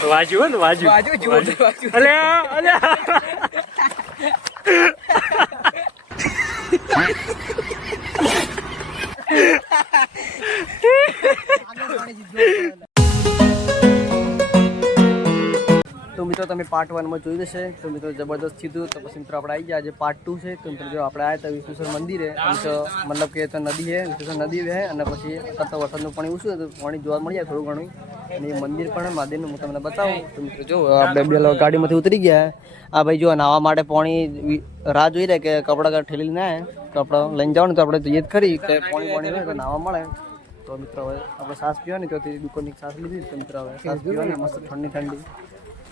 વાજુ ને વાજુ અલ્યા અલ્યા તો મિત્રો તમે પાર્ટ 1 માં જોઈ જશે તો મિત્રો જબરદસ્ત થયું તો પછી મિત્રો આપણે આવી ગયા આજે પાર્ટ 2 છે તો મિત્રો જો આપણે આવ્યા હતા વિશ્વેશ્વર મંદિરે તો મતલબ કે તો નદી છે વિશ્વેશ્વર નદી છે અને પછી કરતા વરસાદનું પાણી ઓછું હતું પાણી જોવા મળી જાય થોડું ઘણું અને એ મંદિર પણ મહાદેવનું હું તમને બતાવું તો મિત્રો જો આપણે બે ગાડીમાંથી ઉતરી ગયા આ ભાઈ જો નાહવા માટે પાણી રાહ જોઈ રહ્યા કે કપડાં ઠેલી ના કપડાં લઈને જાવ ને તો આપણે જઈએ જ ખરી કે પાણી હોય તો નાહવા મળે તો મિત્રો હવે આપણે શ્વાસ પીવાની તો દુકાનની શ્વાસ લીધી તો મિત્રો હવે શ્વાસ પીવાની મસ્ત ઠંડી ઠંડી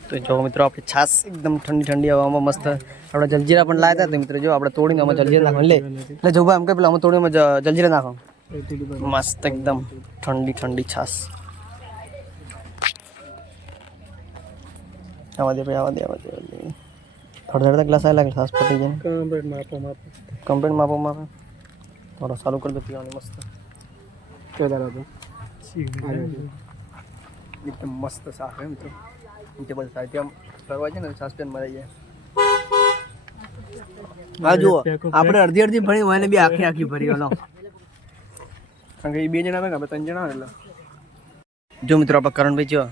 તો જો મિત્રો આપણે છાસ એકદમ ઠંડી ઠંડી હવામાં મસ્ત આપણે જલજીરા પણ લાવ્યા હતા તો મિત્રો જો આપણે તોડીને અમે જલજીરા નાખો એટલે જો ભાઈ એમ કે પેલા અમે તોડીને જલજીરા નાખો મસ્ત એકદમ ઠંડી ઠંડી છાસ આવા દે થોડા ગ્લાસ આવી લાગે છાસ પટી જાય કમ્પ્લેટ માપો થોડો ચાલુ કરી દો પીવાની મસ્ત એકદમ મસ્ત સાફ હે મિત્રો ટેબલ સાઈડ ત્યાં ફરવા છે ને સસ્પેન્ડ મરાઈ જાય હા જુઓ આપણે અડધી ભરી હોય ને બી આખી ભરી હલો કારણ કે એ બે જણા આપણે 3 જણા એટલે જો મિત્રો આપણે કરણભાઈ જો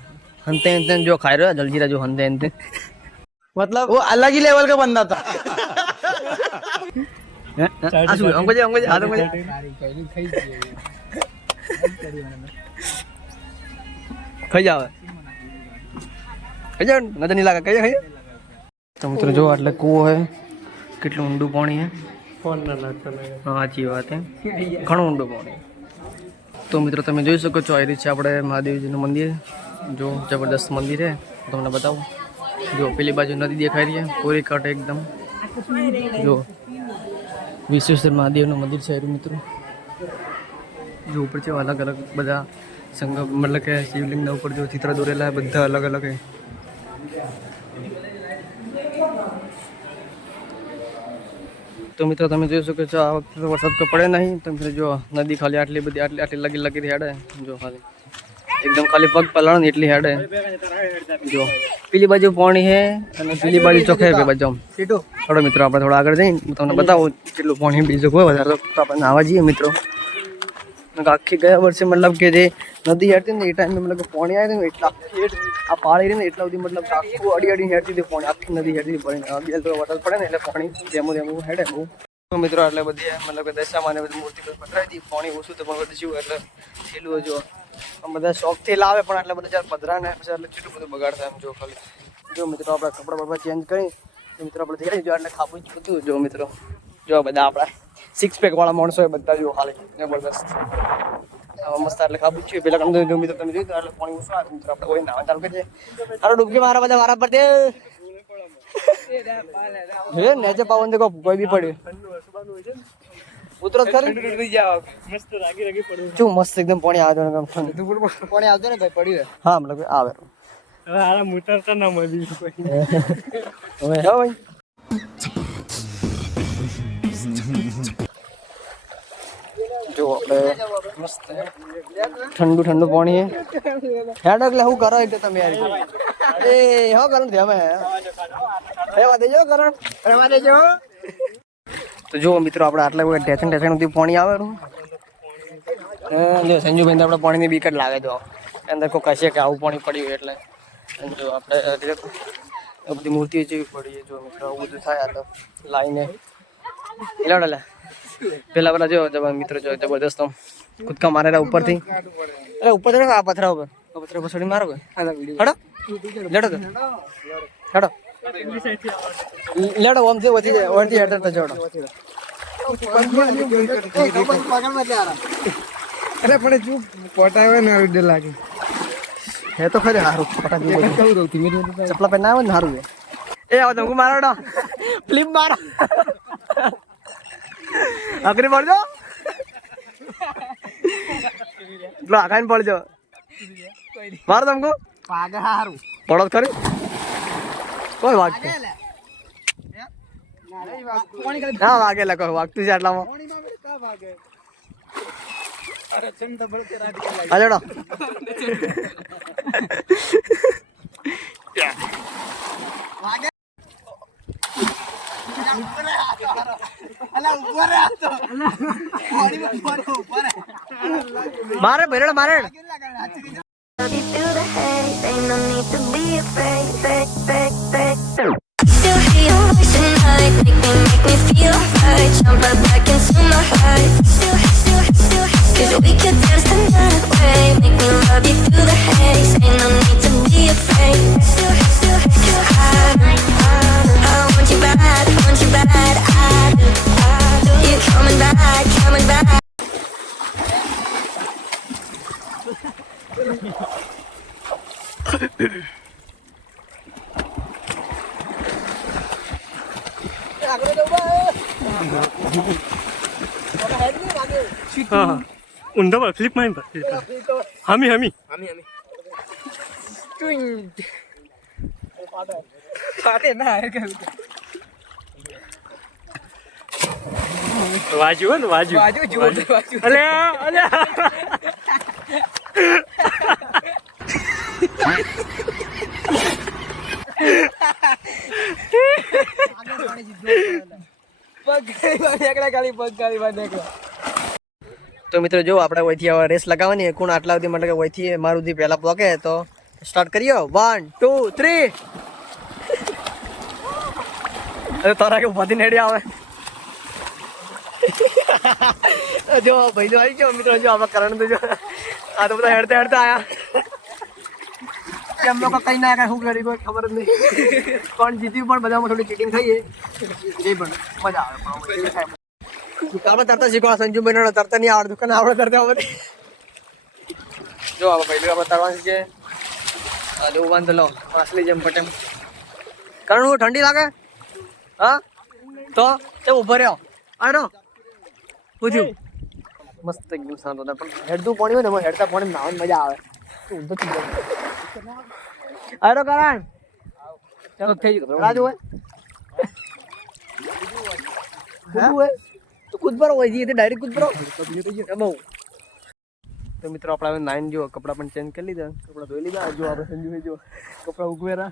હંતે હંતે જો ખાઈ રહ્યો જલજીરા જો હંતે હંતે मतलब वो अलग ही लेवल का बंदा था खाई जावे नजर नहीं लगा कहीं तो मित्र जो आटले कूવો है કેટલું ઊંડું પાણી है ફોન ના નાખતા હા સાચી વાત है ઘણું ઊંડું પાણી તો મિત્રો તમે જોઈ શકો છો આ રીત છે આપણે મહાદેવજીનું મંદિર જો જબરદસ્ત મંદિર है તમને બતાવું જો પેલી બાજુ નદી દેખાઈ રહી છે પૂરી કટ એકદમ જો વિશ્વેશ્વર મહાદેવનું મંદિર છે મિત્રો જો ઉપર છે અલગ અલગ બધા સંગમ मतलब કે શિવલિંગના ઉપર જો ચિત્ર દોરેલા બધા અલગ અલગ है તો મિત્રો તમે જોઈ શકો છો આ વખતે વરસાદ કોઈ પડે નહીં તો મિત્રો જો નદી ખાલી આટલી બધી આટલી લગી હેડે જો ખાલી एकदम खाली पग पलाण એટલી હેડે જો પેલી બાજુ પાણી છે અને પેલી બાજુ ચોખે બે બાજુ સીટો થોડો મિત્રો આપણે થોડા આગળ જઈને હું તમને બતાવું કેટલું પાણી બીજું કોઈ વધારે તો આપણે નાવા જઈએ મિત્રો આખી ગયા વર્ષે मतलब કે જે નદી હેડતી ને એ ટાઈમે मतलब કે પાણી આવ્યું ને એટલા આ પાળી રહી ને એટલા સુધી मतलब આખું અડી હેડતી હતી પાણી આખી નદી હેડતી પાણી બે તો વરસાદ પડે ને એટલે પાણી જેમ હેડે બહુ મિત્રો એટલે બધી मतलब કે દશામાં બધી મૂર્તિ પધરાવી હતી પાણી ઓછું તો પણ બધું શું એટલે છેલ્લું જો બધા શોખથી લાવે પણ એટલે બધા ચાર પધરા ને પછી એટલે કેટલું બધું બગાડ થાય એમ જો ખાલી જો મિત્રો આપણા કપડા બપડા ચેન્જ કરી મિત્રો આપણે થઈ જો એટલે ખાવું જ બધું જો મિત્રો જો બધા આપણા 6 પેક વાળા માણસો એ બધા જો ખાલી જબરદસ્ત મસ્ત એટલે ખાવું જ છે પેલા કમ જો મિત્રો તમે જોઈ તો એટલે પાણી ઓછું આવે મિત્રો આપણે કોઈ નાવા ચાલુ કરીએ હારો ડૂબકી મારા બધા મારા પર દે હે નેચે પાવન દેખો કોઈ બી પડે ઉતરો ખરી જાવ મસ્ત રાગી પડ્યું જો મસ્ત એકદમ પાણી આવે તો પાણી આવતો ને ભાઈ પડ્યું હા મતલબ આવે હવે આરા મોટર તો ના મળી કોઈ હવે હા ભાઈ જો આપણે મસ્ત ઠંડુ પાણી હે હેડ એટલે હું કરો એટલે તમે યાર એ હો કરણ દે અમે રેવા દેજો કરણ રેવા દેજો તો જો મિત્રો આપણે આટલા કોઈ ટેશન સુધી પાણી આવે જો સંજુભાઈ આપણે પાણીની બીક જ લાગે તો અંદર કોઈ કહેશે કે આવું પાણી પડ્યું એટલે જો આપણે બધી મૂર્તિઓ જેવી પડી જો મિત્રો આવું બધું થાય તો લાઈને લે પેલા જો મિત્રો જો જબરદસ્ત કૂદકા મારેલા ઉપરથી અરે ઉપર ચડો આ પથરા ઉપર છોડી મારો હડો લેડો હેડો લેડો ઓમ જે વધી જાય ઓરથી હેડર તો જોડો અરે પણ ચૂપ પોટાવે ને આવી ડર લાગે હે તો ખરે હારું પોટા જેવું કહું રહું ધીમે ધીમે ચપલા પહેરના આવે ને હારું એ આવો તમે મારો ફ્લિપ મારો આખરી પડજો એટલો આખાઈને પડજો મારો તમકો પાગા હારું પડો ખરી કોઈ વાગ ના વાગે લખો વાગતું છે આટલામાં હાજડો मारे बेरड़ मारे Love you through the haze, ain't no need to be afraid. Still hear your voice at night, make me feel alright. Jump right back into my life. Cause we could dance the night away. Make me love you through the haze, ain't no need to be afraid. Cause I want you bad, I do. You're coming back. ઊંધો પર flip મારી હમી फाटे ना વાજુ હો ને વાજુ અલ્યા तो मित्रों जो આપણે વહીથી હવે રેસ લગાવવાની કોણ આટલા સુધી मतलब કે વહીથી મારું દી પહેલા પોકે તો સ્ટાર્ટ કરીયો 1 2 3 અરે તારા કે બધી નેડી આવે જો ભાઈ જો આવી ગયો મિત્રો જો આપણે કરણ તો જો આ તો બધા હેડતા આયા हम लोग का कहीं ना कहीं हुक लड़ी कोई खबर नहीं कौन जीती पर બધા માં થોડી ચીટિંગ થઈ એ પણ મજા આવે આપણે તરતા શીખવા સંજુ બેનો તરતા નહીં આવડે દુકાન આવડે તરતા આવડે જો આપણે પહેલી આપણે તરવાનું છે આ જો બાંધ લો માછલી જેમ પટેમ કારણ હું ઠંડી લાગે હા તો તે ઉભો રહ્યો આનો પૂછ્યું મસ્ત એકદમ શાંત હતા પણ હેડતું પાણી હોય ને હેડતા પાણી નાવાની મજા આવે ઊંધો થઈ જાય આરો કરણ ચાલો થઈ ગયો રાજુ હોય કૂદવું હોય તો કૂદ પર હોય જઈએ તો ડાયરેક્ટ કૂદ પર એમ તો મિત્રો આપણે હવે નાઈન જો કપડાં પણ ચેન્જ કરી લીધા કપડાં ધોઈ લીધા જો આપણે સંજુ જો કપડાં ઉગવેરા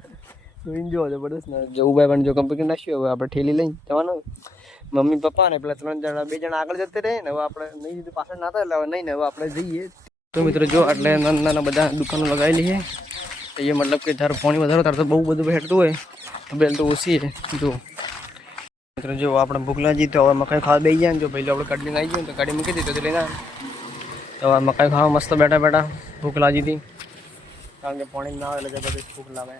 ધોઈને જો જબરદસ્ત ને જવું ભાઈ પણ જો કમ્પ્લીટ નાખ્યું હવે આપણે ઠેલી લઈને જવાનું મમ્મી પપ્પા ને પેલા 3 જણા 2 જણા આગળ જતે રહે ને હવે આપણે નહીં દીધું પાછળ ના થાય એટલે હવે નહીં ને હવે આપણે જઈએ તો મિત્રો જો એટલે નાના બધા દુકાનો લગાવેલી છે ये मतलब कि धार पानी વધારે તાર તો બહુ બધું હેડતું હોય તો બેલ તો ઓછી છે જો મિત્રો જો આપણે ભૂખ લાગી તો હવે મકાઈ ખાવા બેસી જાય જો પહેલો આપણે કટલી આવી ગયું તો ગાડી મૂકી દીધી તો લઈને તો હવે મકાઈ ખાવા મસ્ત બેઠા ભૂખ લાગી હતી કારણ કે પાણી ના આવે એટલે જબરદસ્ત ભૂખ લાગે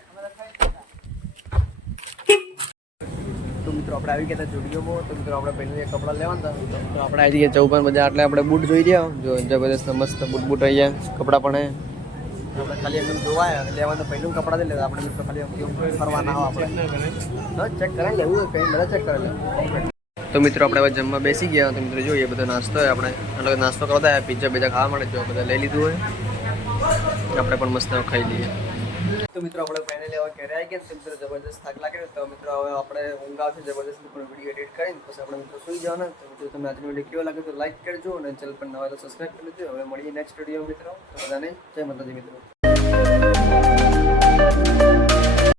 તો મિત્રો આપણે આવી ગયા હતા સ્ટુડિયોમાં તો મિત્રો આપણે પહેલું કપડાં લેવાના હતા તો આપણે આવી ગયા ચૌપન બધા એટલે આપણે બૂટ જોઈ રહ્યા જો જબરદસ્ત મસ્ત બૂટ આવી ગયા કપડાં પણ આપણે ખાલી એમ જોવાય લેવા તો પહેલું કપડાં દે લેતા આપણે તો ખાલી ફરવા ના આવે આપણે ચેક કરાવી લેવું કંઈ બધા ચેક કરી લે તો મિત્રો આપણે હવે જમવા બેસી ગયા તો મિત્રો જોઈએ બધો નાસ્તો હોય આપણે અલગ નાસ્તો કરતા પિઝા બીજા ખાવા મળે જો બધા લઈ લીધું હોય આપણે પણ મસ્ત ખાઈ લઈએ તો મિત્રો આપણે ફાઇનલી હવે ઘરે આવી ગયા તો મિત્રો જબરદસ્ત થાક લાગે તો મિત્રો હવે આપણે ઊંઘ આવશે જબરદસ્ત પણ વિડીયો એડિટ કરીને પછી આપણે મિત્રો સુઈ જવાના તો મિત્રો તમને આજનો વિડીયો કેવો લાગે તો લાઈક કરજો અને ચેનલ પર નવા તો સબસ્ક્રાઈબ કરી લેજો હવે મળીએ નેક્સ્ટ વિડીયો મિત્રો બધાને જય માતાજી મિત્રો